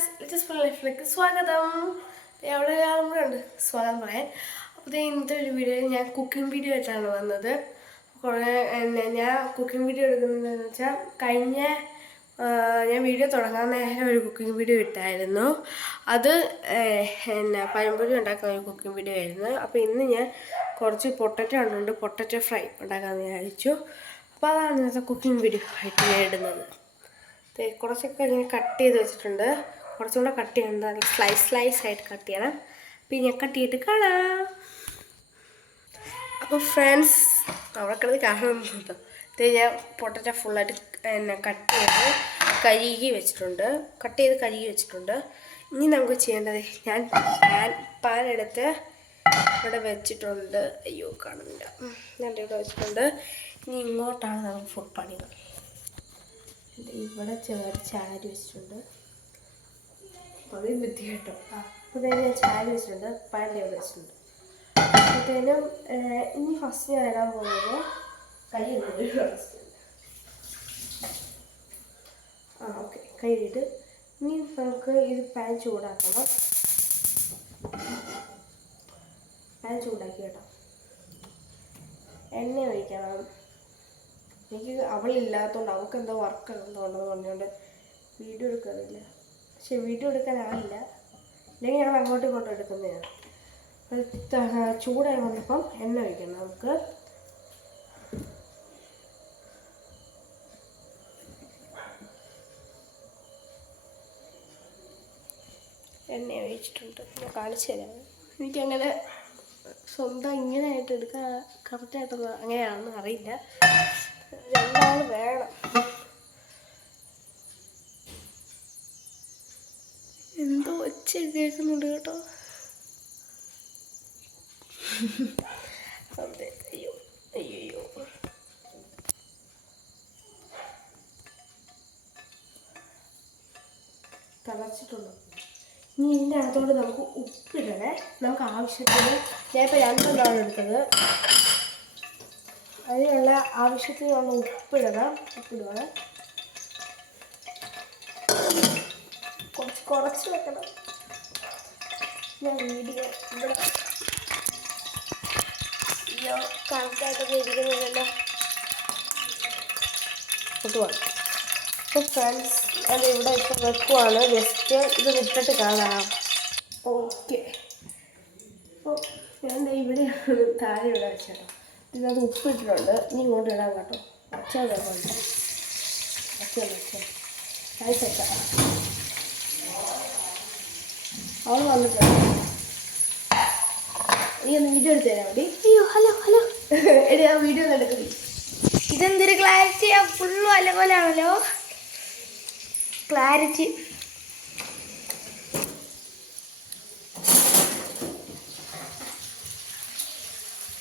Friends, little ലൈഫിലേക്ക് സ്വാഗതം. എവിടെ ആളുകളുണ്ട് സ്വാഗതം പറയാൻ. അപ്പോൾ ഇന്നത്തെ ഒരു വീഡിയോയിൽ ഞാൻ കുക്കിംഗ് വീഡിയോ ആയിട്ടാണ് വന്നത്. ഞാൻ കുക്കിംഗ് വീഡിയോ എടുക്കുന്നതെന്ന് വെച്ചാൽ ഞാൻ വീഡിയോ തുടങ്ങാൻ നേരം ഒരു കുക്കിംഗ് വീഡിയോ ഇട്ടായിരുന്നു. അത് പഴംപൊരി ഉണ്ടാക്കുന്ന ഒരു കുക്കിംഗ് വീഡിയോ ആയിരുന്നു. അപ്പോൾ ഇന്ന് ഞാൻ കുറച്ച് പൊട്ടറ്റോ ഉണ്ടുണ്ട്, പൊട്ടറ്റോ ഫ്രൈ ഉണ്ടാക്കാമെന്ന് വിചാരിച്ചു. അപ്പോൾ അതാണ് ഇന്നത്തെ കുക്കിംഗ് വീഡിയോ ആയിട്ട് ഞാൻ ഇടുന്നത്. കുറച്ചൊക്കെ ഇങ്ങനെ കട്ട് ചെയ്ത് വെച്ചിട്ടുണ്ട്. കുറച്ചുകൂടെ കട്ട് ചെയ്യണം, സ്ലൈസ് ആയിട്ട് കട്ട് ചെയ്യണം. അപ്പോൾ ഞാൻ കട്ട് ചെയ്തിട്ട് കാണാം. അപ്പോൾ ഫ്രണ്ട്സ്, അവിടെ കിടന്ന് കാണുന്നുണ്ടോ? ഞാൻ പൊട്ടറ്റോ ഫുള്ളായിട്ട് കട്ട് ചെയ്ത് കഴുകി വെച്ചിട്ടുണ്ട്. ഇനി നമുക്ക് ചെയ്യേണ്ടത്, ഞാൻ പാൻ എടുത്ത് ഇവിടെ വെച്ചിട്ടുണ്ട്. അയ്യോ കാണുന്നില്ല, ഞാൻ ഇവിടെ വെച്ചിട്ടുണ്ട്. ഇനി ഇങ്ങോട്ടാണ് നമുക്ക് ഫുഡ് പണികൾ. ഇവിടെ ചാരി വെച്ചിട്ടുണ്ട്. അത് ബുദ്ധി കേട്ടോ. അപ്പോൾ ഞാൻ ചാരി വെച്ചിട്ടുണ്ട്, പാൻ്റെ ഇവിടെ വെച്ചിട്ടുണ്ട്. അപ്പോഴത്തേനും ഇനി ഫസ്റ്റ് ഞാൻ ഇടാൻ പോകുന്നത് കൈ ഓക്കെ, കഴുകിയിട്ട് ഇനി നമുക്ക് ഇത് പാൻ ചൂടാക്കണം. പാൻ ചൂടാക്കി കേട്ടോ. എണ്ണ ഒഴിക്കണം. എനിക്ക് അവളില്ലാത്തതുകൊണ്ട് അവൾക്ക് എന്തോ വർക്ക് എന്തോണ്ടെന്ന് പറഞ്ഞുകൊണ്ട് വീഡിയോ എടുക്കാറില്ല. പക്ഷെ വീഡിയോ എടുക്കാനാവില്ല, അല്ലെങ്കിൽ ഞങ്ങൾ അങ്ങോട്ടും ഇങ്ങോട്ടും എടുക്കുന്നതാണ്. ചൂടായി വന്നപ്പം എണ്ണ ഒഴിക്കണം. നമുക്ക് എണ്ണ ഒഴിച്ചിട്ടുണ്ട്. ഞാൻ കാണിച്ചു തരാം. എനിക്കങ്ങനെ സ്വന്തം ഇങ്ങനെയായിട്ട് എടുക്കാൻ കറക്റ്റായിട്ടൊന്നും അങ്ങനെയാണെന്ന് അറിയില്ല. രണ്ടാൾ വേണം. എന്തോ ഒച്ച കേൾക്കുന്നുണ്ട് കേട്ടോ. അതെ, അയ്യോ അയ്യോ. തിളച്ചിട്ടുണ്ടോ? ഇനി ഇതിൻ്റെ അകത്തോട്ട് നമുക്ക് ഉപ്പിടണേ. നമുക്ക് ആവശ്യത്തിന്, ഞാനിപ്പോൾ 2 എണ്ണമാണ് എടുത്തത്. അതിനുള്ള ആവശ്യത്തിനുള്ള ഉപ്പിടുക. കുറച്ച് വെക്കണം. ഞാൻ വീഡിയോ ഇവിടെ കണക്കായിട്ടൊക്കെ ഇരിക്കുന്നില്ലല്ലോ. കൊണ്ടുപോകാം. അപ്പോൾ ഫ്രണ്ട്സ്, അത് ഇവിടെ ഇപ്പം വെക്കുവാണ്. ജസ്റ്റ് ഇത് വിട്ടിട്ട് കാണാം. ഓക്കെ. അപ്പോൾ ഞാൻ ഇവിടെ താഴെ ഇവിടെ വെച്ചേട്ടോ. ഇതിനകത്ത് ഉപ്പിട്ടിട്ടുണ്ട്. ഇനി ഇങ്ങോട്ട് ഇടാൻ കേട്ടോ. വെച്ചാൽ വെക്കാം. അവൾ വന്നിട്ടുണ്ട്. നീ ഒന്ന് വീഡിയോ എടുത്ത് തരാൻ വേണ്ടി. അയ്യോ, ഹലോ എടി, ആ വീഡിയോ ഒന്ന് എടുക്കടി. ഇതെന്തൊരു ക്ലാരിറ്റി! ഫുള്ളും അലകോലാണല്ലോ ക്ലാരിറ്റി.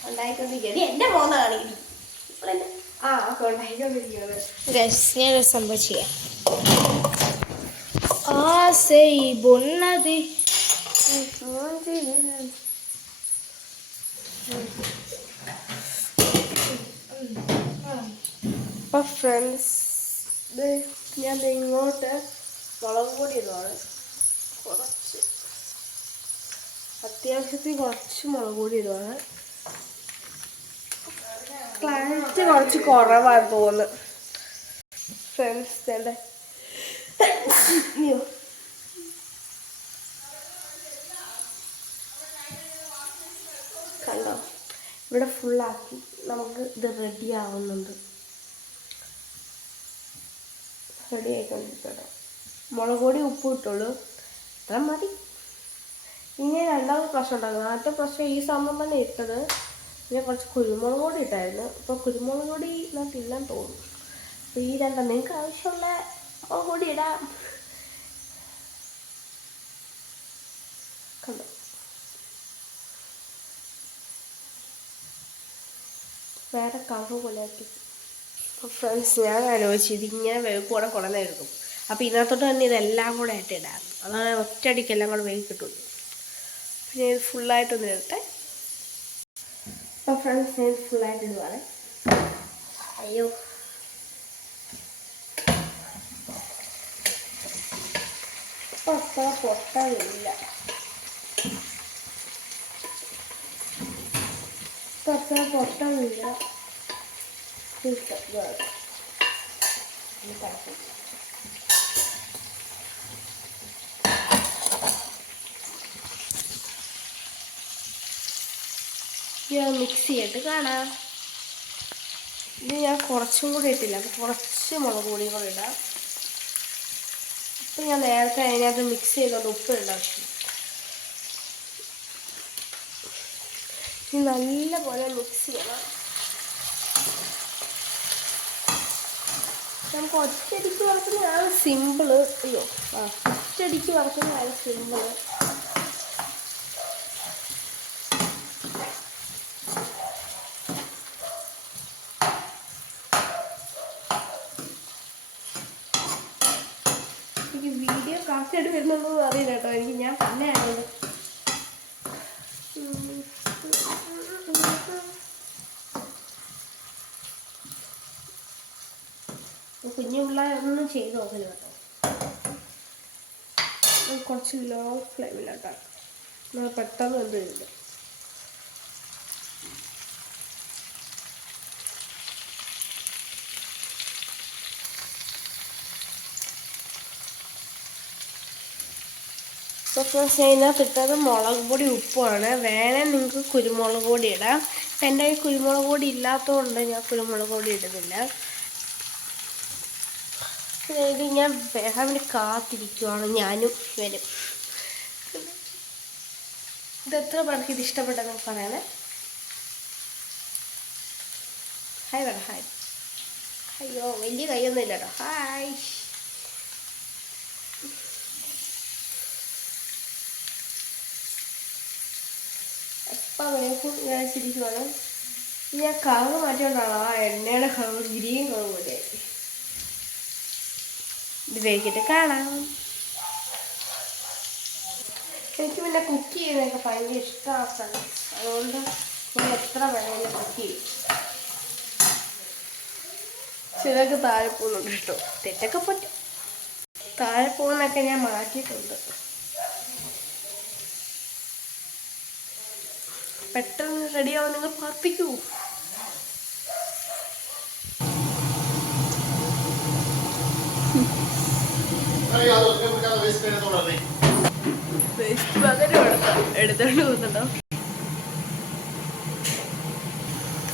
ഉണ്ടായിക്കൊണ്ടിരിക്കുകയാണ്. എൻ്റെ മോന്ന് കാണിക്കടി. ഒക്കെ ഉണ്ടായിക്കൊണ്ടിരിക്കുകയാണ്. ഞാനൊരു സംഭവം ചെയ്യാം. ആസൈ ബൊന്നതി അപ്പോൾ ഫ്രണ്ട്സ്, ഞാൻ ഇങ്ങോട്ട് മുളക് പൊടി ഇടുവാണ്. അത്യാവശ്യത്തിൽ കുറച്ച് മുളക് പൊടി ഇടുവാണ്. ക്ലാരിറ്റി കുറച്ച് കുറവാന്ന് തോന്നുന്നു ഫ്രണ്ട്സ്. എൻ്റെ കണ്ടോ, ഇവിടെ ഫുള്ളാക്കി നമുക്ക് ഇത് റെഡി ആവുന്നുണ്ട്. റെഡി ആയിക്കൊണ്ടിരിക്കട്ടോ. മുളക് പൊടി ഉപ്പ് ഇട്ടുള്ളൂ, അത്ര മതി. ഇനി 2ാമത് പ്രശ്നം ഉണ്ടാകുന്നത്. ആദ്യത്തെ പ്രശ്നം ഈ സംഭവം തന്നെ ഇട്ടത്. പിന്നെ കുറച്ച് കുരുമുളക് പൊടി ഇട്ടായിരുന്നു. അപ്പോൾ കുരുമുളക് പൊടി ഇതിനകത്തില്ലെന്ന് തോന്നുന്നു. അപ്പോൾ ഈ നിങ്ങൾക്ക് ആവശ്യമുള്ള മുളക് പൊടി ഇടാം. കണ്ടോ, വേറെ കളർ പോലെ ആക്കി. അപ്പോൾ ഫ്രണ്ട്സ്, ഞാൻ ആലോചിച്ചു ഇതിങ്ങനെ വേവിക്കൂടെ കുറേ നേരം എടുക്കും. അപ്പോൾ ഇതിനകത്തോട്ട് തന്നെ ഇതെല്ലാം കൂടെ ആയിട്ട് ഇടാം. അതാണ് ഒറ്റയടിക്ക് എല്ലാം കൂടെ വേവി കിട്ടുള്ളൂ. അപ്പോൾ ഞാൻ ഇത് ഫുള്ളായിട്ടൊന്ന് ഇടട്ടെ. അപ്പോൾ ഫ്രണ്ട്സ്, ഞാൻ ഫുള്ളായിട്ട് ഇടുവാണ്. അയ്യോ, അത്ര പൊട്ടമില്ല, അത്ര പൊട്ടമില്ല. ഞാൻ മിക്സ് ചെയ്തിട്ട് കാണാം. ഇത് ഞാൻ കുറച്ചും കൂടി ഇട്ടില്ല, അപ്പോൾ കുറച്ച് മുളക് പൊടിയും കൂടി ഇടാം. ഇപ്പം ഞാൻ നേരത്തെ അതിനകത്ത് മിക്സ് ചെയ്തുകൊണ്ട് ഉപ്പ് ഇടേണ്ട ആവശ്യം. ഇനി നല്ലപോലെ മിക്സ് ചെയ്യണം. നമുക്ക് ഒറ്റയടിക്ക് വറക്കുന്നതാണ് സിമ്പിള്. അയ്യോ ഒറ്റയടിക്ക് വറക്കുന്നതാണ് സിമ്പിള്. എനിക്ക് വീഡിയോ കറക്റ്റായിട്ട് വരുന്നുണ്ടോ എന്ന് അറിയില്ല കേട്ടോ, എനിക്ക് ഞാൻ തന്നെയാണ്. കുഞ്ഞു പിള്ളേരൊന്നും ചെയ്ത് നോക്കില്ല കേട്ടോ. കുറച്ച് ലോ ഫ്ലെയിമിലോട്ടാണ്, നമ്മൾ പെട്ടെന്ന് എന്ത് ചെയ്യില്ല. ഇപ്പോൾ ഇതിനകത്ത് ഇട്ടത് മുളക് പൊടി ഉപ്പുമാണ്. വേണേൽ നിങ്ങൾക്ക് കുരുമുളക് പൊടി ഇടാം. ഇപ്പം എൻ്റെ കയ്യിൽ കുരുമുളക് പൊടി ഇല്ലാത്തതുകൊണ്ട് ഞാൻ കുരുമുളക് പൊടി ഇടുന്നില്ല. ഇത് ഞാൻ വേഗം വേണ്ടി കാത്തിരിക്കുവാണ്, ഞാനും വരും. ഇതെത്ര പേർക്ക് ഇത് ഇഷ്ടപ്പെട്ടെന്ന് പറയണേ. ഹായ് വേണം, ഹായ്. അയ്യോ വലിയ കൈയൊന്നും ഇല്ല കേട്ടോ. ഹായ്. അപ്പം വേഗം വിചാരിച്ചിരിക്കുവാണ്. ഞാൻ കളർ മാറ്റിക്കൊണ്ടാണ് ആ എണ്ണയുടെ കളർ ഗ്രീൻ കളർ പോലെയായി. ഇത് വേഗിട്ട് കാണാം. എനിക്ക് പിന്നെ കുക്ക് ചെയ്യുന്നതൊക്കെ ഭയങ്കര ഇഷ്ടമാണ്. അതുകൊണ്ട് ഞാൻ എത്ര വേണമെങ്കിലും കുക്ക് ചെയ്യും. ചിലർക്ക് താഴെ പോകുന്നുണ്ട് കേട്ടോ, തെറ്റൊക്കെ പറ്റും. താഴെ പോകുന്നൊക്കെ ഞാൻ മാറ്റിയിട്ടുണ്ട്. പെട്ടെന്ന് റെഡിയാവും, നിങ്ങൾ പ്രാർത്ഥിക്കൂ. എടുത്തോണ്ട് പോകുന്നുണ്ടോ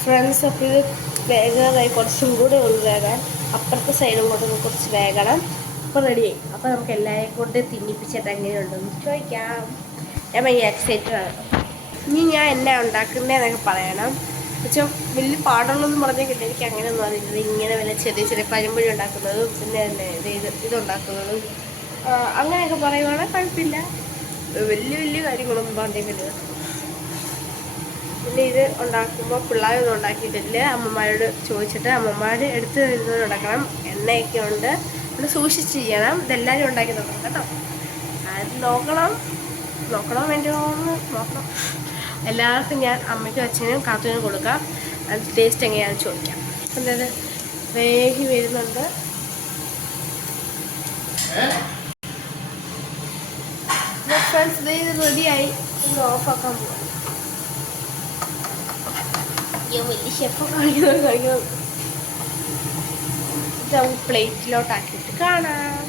ഫ്രണ്ട്സ്? അപ്പോൾ ഇത് വേഗമായി കുറച്ചും കൂടെ ഒന്ന് വേകാൻ. അപ്പുറത്തെ സൈഡും കൊണ്ട് കുറച്ച് വേകണം. അപ്പോൾ റെഡിയായി. അപ്പോൾ നമുക്ക് എല്ലാവരെയും കൊണ്ട് തിന്നിപ്പിച്ചിട്ട് എങ്ങനെയുണ്ടെന്ന് ചോദിക്കാം. ഞാൻ ഭയങ്കര എക്സൈറ്റഡ് ആണ്. ഇനി ഞാൻ എന്നാ ഉണ്ടാക്കുന്നതെന്നൊക്കെ പറയണം. പക്ഷേ വലിയ പാടുള്ളതെന്ന് പറഞ്ഞാൽ കിട്ടും. എനിക്ക് അങ്ങനെയൊന്നും അറിയില്ല. ഇങ്ങനെ വല്ല ചെറിയ ചെറിയ പഴംപൊഴി ഉണ്ടാക്കുന്നതും പിന്നെ ഇതുണ്ടാക്കുന്നതും അങ്ങനെയൊക്കെ പറയുവാണെങ്കിൽ കുഴപ്പമില്ല. വലിയ വലിയ കാര്യങ്ങളൊന്നും പറഞ്ഞിട്ടില്ല. പിന്നെ ഇത് ഉണ്ടാക്കുമ്പോൾ പിള്ളേരൊന്നും ഉണ്ടാക്കിയിട്ടില്ല. അമ്മമാരോട് ചോദിച്ചിട്ട് അമ്മമാർ എടുത്ത് തരുന്നത് ഉണ്ടാക്കണം. എണ്ണയൊക്കെ ഉണ്ട്, നമ്മൾ സൂക്ഷിച്ച് ചെയ്യണം. ഇതെല്ലാവരും ഉണ്ടാക്കി നോക്കണം കേട്ടോ. അത് നോക്കണം വേണ്ടിയോന്ന് നോക്കണം. എല്ലാവർക്കും ഞാൻ അമ്മയ്ക്കും അച്ഛനും കാത്തുവിനും കൊടുക്കാം. അത് ടേസ്റ്റ് എങ്ങനെയാണെന്ന് ചോദിക്കാം. അതായത് വേഗി വരുന്നുണ്ട്. ഫ്രണ്ട്സ് ഇത് റെഡിയായി. ഇത് ഓഫാക്കാൻ പോകാം. വലിയ ഷെഫൊക്കെ കാണിക്കുന്നത് ഇത് പ്ലേറ്റിലോട്ടാക്കിയിട്ട് കാണാം.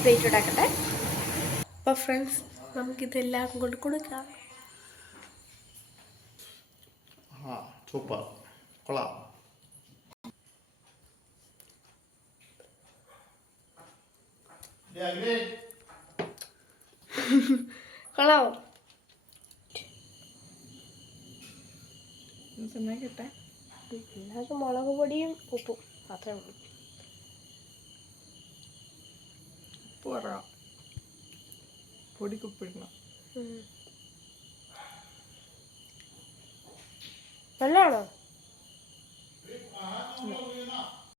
പ്ലേറ്റിലോട്ടാക്കട്ടെ. അപ്പോൾ ഫ്രണ്ട്സ് നമുക്കിതെല്ലാം കൊണ്ട് കൊടുക്കാം. സൂപ്പർ, കൊള്ളാം. കൊള്ളാമോ? കിട്ടാൻ എല്ലാവർക്കും മുളക് പൊടിയും ഉപ്പും മാത്രമേ ഉള്ളൂ. ഉപ്പ് കുറവാ, പൊടിക്ക് ഉപ്പിടണം. നല്ലതാണോ?